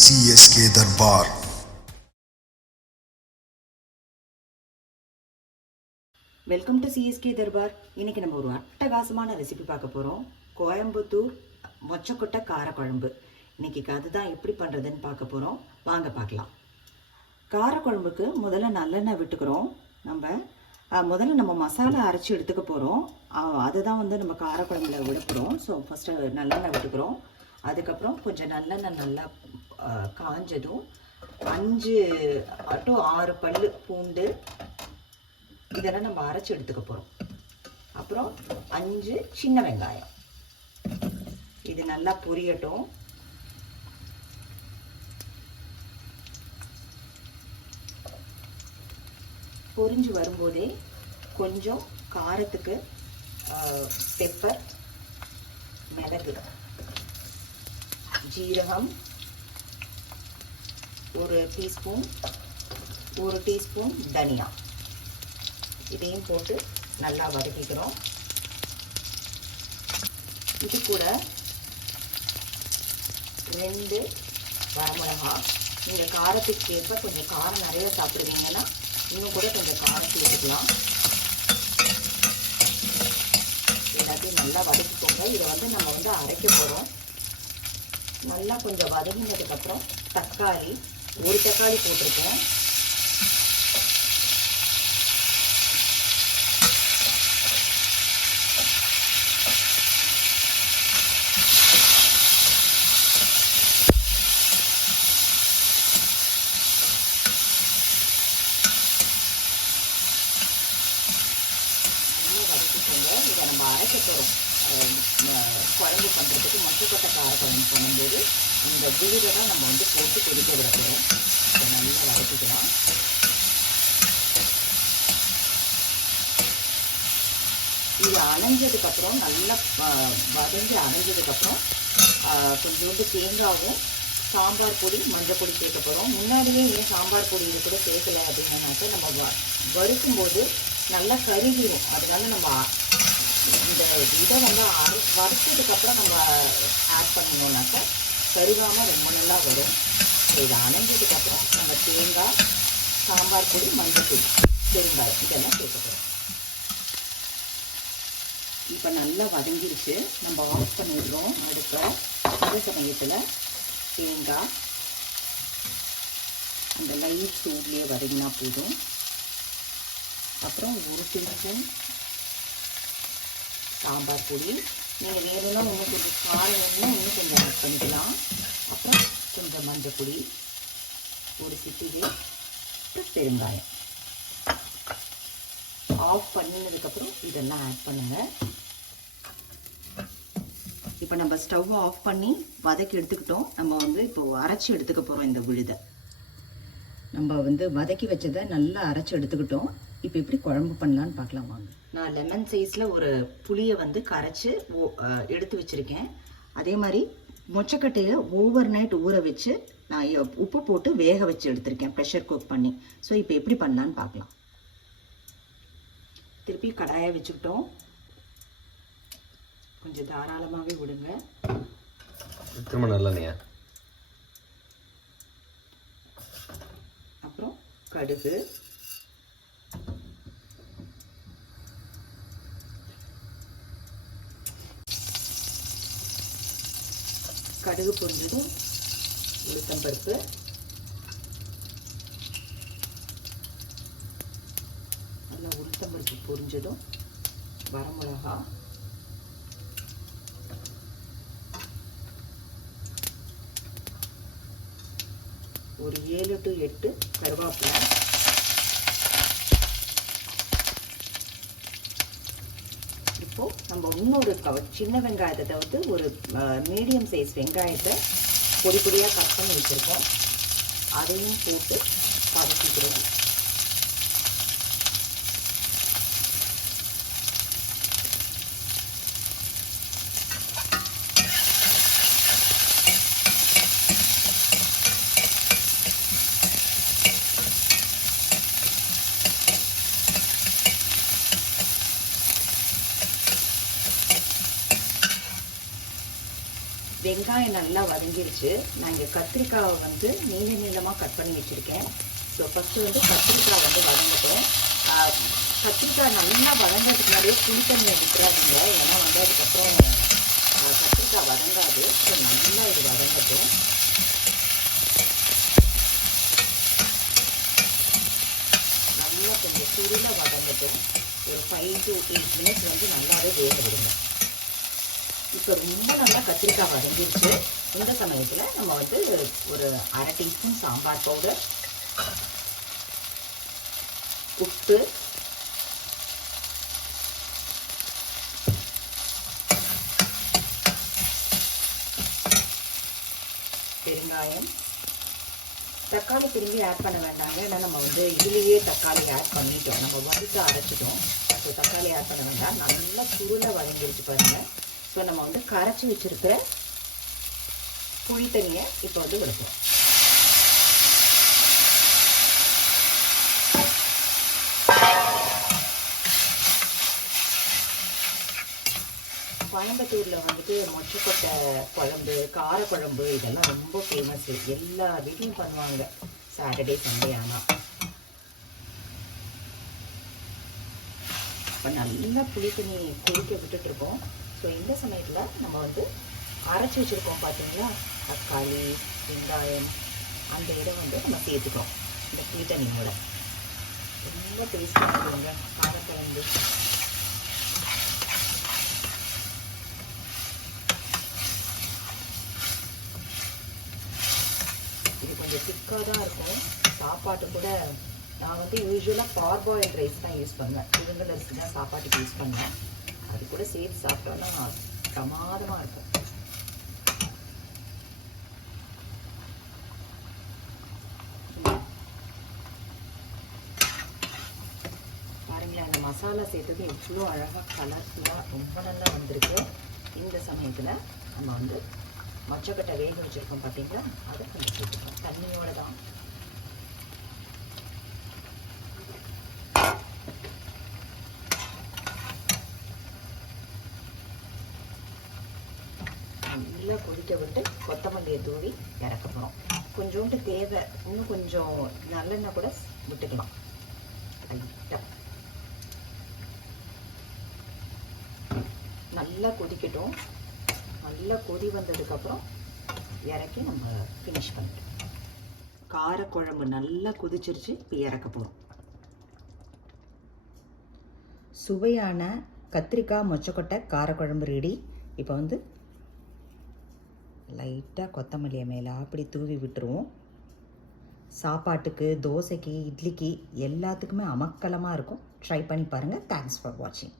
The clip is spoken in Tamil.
CSK Darbar. Welcome to CSK Darbar. இன்னைக்கு நம்ம ஒரு அட்டகாசமான ரெசிபி பார்க்க போகிறோம். கோயம்புத்தூர் மொச்சக்கொட்டை காரக்குழம்பு. இன்னைக்கு அதுதான் எப்படி பண்ணுறதுன்னு பார்க்க போகிறோம். வாங்க பார்க்கலாம். காரக்குழம்புக்கு முதல்ல நல்லெண்ணெய் விட்டுக்கிறோம். முதல்ல நம்ம மசாலா அரைச்சி எடுத்துக்க போகிறோம். அதுதான் நம்ம காரக்குழம்புல விட போகிறோம். ஸோ ஃபஸ்ட்டு நல்லெண்ணெய் விட்டுக்கிறோம். அதுக்கப்புறம் கொஞ்சம் நல்லெண்ணெய் நல்லா காஞ்சதும் 5 to 6 பல்லு பூண்டு இதெல்லாம் நம்ம அரைச்சி எடுத்துக்க போகிறோம். அப்புறம் 5 சின்ன வெங்காயம். இது நல்லா பொரியட்டும். பொரிஞ்சு வரும்போதே கொஞ்சம் காரத்துக்கு பெப்பர், மிளகு, ஜீரகம் 1 டீஸ்பூன் தனியா இதையும் போட்டு நல்லா வதக்கிக்கிறோம். இது கூட 2 வரமிளகா. நீங்கள் காரத்துக்கு ஏற்ப கொஞ்சம் காரம் நிறைய சாப்பிடுவீங்கன்னா இன்னும் கூட கொஞ்சம் காரம் சேர்த்துக்கலாம். எல்லாத்தையும் நல்லா வதக்கிக்கோங்க. இதை நம்ம அரைக்க போகிறோம். நல்லா கொஞ்சம் வதங்கினதுக்கப்புறம் தக்காளி 1 தக்காளி போட்டிருக்கோம். இதை நம்ம அரைக்க போகிறோம். குழம்பு பண்ணுறதுக்கு மொச்சக்கொட்டை காரக்குழம்பு பண்ணும்போது இந்த விழுதை தான் நம்ம போட்டு கொதிக்க விட போகிறோம். இதை நல்லா வதக்கிக்கலாம். இது அணைஞ்சதுக்கப்புறம் நல்லா வதங்கி அணைஞ்சதுக்கப்புறம் கொஞ்சோண்டு தேங்காவும் சாம்பார் பொடி, மஞ்சள் பொடி சேர்க்க போகிறோம். முன்னாடியே ஏன் சாம்பார் பொடி இது கூட சேர்க்கலை அப்படின்னாக்க நம்ம வறுக்கும்போது நல்லா கருகிடும். அதனால நம்ம இந்த இதை வறுத்ததுக்கப்புறம் நம்ம ஆட் பண்ணணும்னாக்கா கருகாமல் ரொம்ப நல்லா வரும். இதை அணைஞ்சதுக்கப்புறம் நம்ம தேங்காய், சாம்பார் பொடி, மஞ்சள் பொடி, பெருங்காயம் இதெல்லாம் சேர்க்க போகிறோம். இப்போ நல்லா வதங்கிருச்சு. நம்ம ஆஃப் பண்ணிடுறோம் அடுப்பை. அதே சமயத்தில் தேங்காய் அந்த லைட் சூட்லேயே வதங்கினா போதும். அப்புறம் 1 டீஸ்பூன் சாம்பார் பொடி. நீங்கள் வேணும்னா இன்னும் கொஞ்சம் காரம் இன்னும் கொஞ்சம் ஆட் பண்ணிக்கலாம். அப்புறம் கொஞ்சம் மஞ்சள் பொடி, 1 சிட்டிகை, பெருங்காயம். ஆஃப் பண்ணினதுக்கப்புறம் இதெல்லாம் ஆட் பண்ணுங்கள். இப்போ நம்ம ஸ்டவ் ஆஃப் பண்ணி வதக்கி எடுத்துக்கிட்டோம். நம்ம இப்போ அரைச்சி எடுத்துக்க போகிறோம். இந்த விழுதை நம்ம வதக்கி வச்சதை நல்லா அரைச்சி எடுத்துக்கிட்டோம். இப்போ எப்படி குழம்பு பண்ணலான்னு பார்க்கலாம் வாங்க. நான் லெமன் சைஸில் ஒரு புளியை கரைச்சி எடுத்து வச்சுருக்கேன். அதே மாதிரி மொச்சக்கட்டையை ஓவர் நைட் ஊற வச்சு நான் உப்பு போட்டு வேக வச்சு எடுத்திருக்கேன், ப்ரெஷர் குக் பண்ணி. ஸோ இப்போ எப்படி பண்ணலான்னு பார்க்கலாம். திருப்பி கடாயை வச்சுக்கிட்டோம். கொஞ்சம் தாராளமாகவே விடுங்க. திரும்ப நல்லெண்ணெயா. அப்புறம் கடுகு, கடுகு பொரிஞ்சதும் உளுத்தம்பருப்பு, நல்லா உளுத்தம்பருப்பு பொரிஞ்சதும் வரமிளகா, ஒரு 7 to 8 கருவேப்பிலை, இப்போ நம்ம இன்னொரு சின்ன வெங்காயத்தை தவிர்த்து ஒரு மீடியம் சைஸ் வெங்காயத்தை பொடி பொடியாக கட் பண்ணி வச்சுருக்கோம். அதையும் போட்டு வதக்கிக்கிறோம். வெங்காயம் நல்லா வதங்கிருச்சு. நான் இங்கே கத்திரிக்காவை வந்து நீளமாக கட் பண்ணி வச்சுருக்கேன். ஸோ ஃபஸ்ட்டு வந்து கத்திரிக்காய் வந்து வதங்கட்டும். கத்திரிக்காய் நல்லா வதங்கிறதுக்கு முன்னாடியே புளித்தண்ணியை விட்டுறாதீங்க, ஏன்னா வந்து அதுக்கப்புறம் கத்திரிக்காய் வதங்காது. ஸோ நல்லா இது வதங்கட்டும். நல்லா கொஞ்சம் சுருள வதங்கட்டும். ஒரு 5 to 8 மினிட்ஸ் வந்து நல்லாவே வேக விடுங்க. இப்போ ரொம்ப நல்லா கத்திரிக்காய் வதங்கிடுச்சு. இந்த சமயத்தில் நம்ம வந்து ஒரு 1/2 டீஸ்பூன் சாம்பார் பவுடர், உப்பு, பெருங்காயம், தக்காளி திரும்பி ஆட் பண்ண வேண்டாங்க, ஏன்னா நம்ம வந்து இதுலேயே தக்காளி ஆட் பண்ணிட்டோம், நம்ம வறுத்து அரைச்சிட்டோம். ஸோ தக்காளி ஆட் பண்ண வேண்டாம். நல்லா சுருளை வதங்கிடுச்சு பாருங்கள். ஸோ நம்ம வந்து கரைச்சி வச்சுருக்கிற புளி தண்ணியை இப்போ வந்து விடுப்போம். கோயம்புத்தூரில் வந்துட்டு மொச்சக்கொட்டை குழம்பு, காரக்குழம்பு இதெல்லாம் ரொம்ப ஃபேமஸ்ஸு. எல்லா வீட்லையும் பண்ணுவாங்க சாட்டர்டே சண்டே. ஆனால் இப்போ நல்லா புளி தண்ணி கொதிக்க விட்டுட்ருக்கோம். ஸோ இந்த சமயத்தில் நம்ம வந்து அரைச்சி வச்சுருக்கோம் பார்த்தீங்களா, தக்காளி, வெங்காயம், அந்த இடம் வந்து நம்ம சேர்த்துக்கிறோம் இந்த புளி தண்ணியோட. ரொம்ப டேஸ்ட்டாக இருக்குங்க காரக்குழம்பு. இது கொஞ்சம் திக்காக தான் இருக்கும். சாப்பாட்டு கூட நான் வந்து யூஸ்வலாக பார்பாயில்ட் ரைஸ் தான் யூஸ் பண்ணுவேன். புழுங்கல் அரிசி தான் சாப்பாட்டுக்கு யூஸ் பண்ணுவேன். அது கூட சேர்த்து சாப்பிட்டோன்னா பிரமாதமாக இருக்கும். பாருங்களேன், அந்த மசாலா சேர்த்தது எவ்வளோ அழகாக கலர்ஃபுல்லாக ரொம்ப நல்லா வந்திருக்கு. இந்த சமயத்தில் நம்ம வந்து மொச்சக்கொட்டை வேக வச்சுருக்கோம் பார்த்தீங்களா, அதை கொஞ்சம் சேர்த்துக்கோம் தண்ணியோடு தான். நல்லா கொதிக்க விட்டு கொத்தமல்லியை தூவி இறக்க போகிறோம். கொஞ்சோண்டு தேவை, இன்னும் கொஞ்சம் நல்லெண்ணெய் கூட விட்டுக்கலாம் லைட்டாக. நல்லா கொதிக்கட்டும். நல்லா கொதி வந்ததுக்கப்புறம் இறக்கி நம்ம ஃபினிஷ் பண்ணிட்டோம். காரக்குழம்பு நல்லா கொதிச்சிருச்சு. இப்போ இறக்க போகிறோம். சுவையான கத்திரிக்காய் மொச்சக்கொட்டை காரக்குழம்பு ரெடி. இப்போ வந்து லைட்டாக கொத்தமல்லியை மேலே அப்படி தூவி விட்டுருவோம். சாப்பாட்டுக்கு, தோசைக்கு, இட்லிக்கு எல்லாத்துக்குமே அமக்கலமாக இருக்கும். ட்ரை பண்ணி பாருங்கள். தேங்க்ஸ் ஃபார் வாட்சிங்.